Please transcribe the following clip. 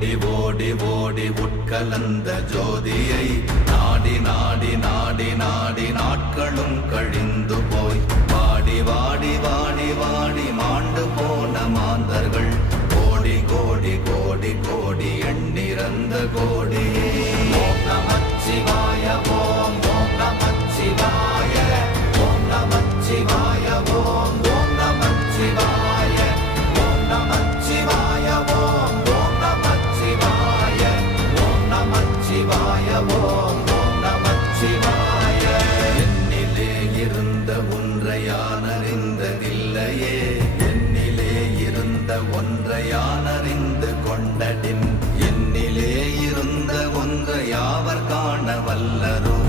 ஓடி ஓடி ஓடி உட்கலந்த ஜோதியை நாடி நாடி நாடி நாடி நாட்களும் கழிந்து போய் வாடி வாடி வாடி வாடி மாண்டு போன மாந்தர்கள் கோடி கோடி கோடி கோடி எண்ணிறந்த கோடி. ஓம் நமச்சிவாய ஓம் ஓம் நமச்சிவாய ஓம் நமச்சிவாய ஓம் ஓம் நமச்சிவாய ஓம் நமச்சிவாய ஓம் ஓம் நமச்சிவாய ஓம் நமச்சிவாய ஓம் ஓம் நமச்சிவாய. என்னிலே இருந்த ஒன்றை யான் அறிந்ததில்லையே, என்னிலே இருந்த ஒன்றை யான் அறிந்து கொண்டடின், என்னிலே இருந்த ஒன்றை யாவர் காண வல்லரோ.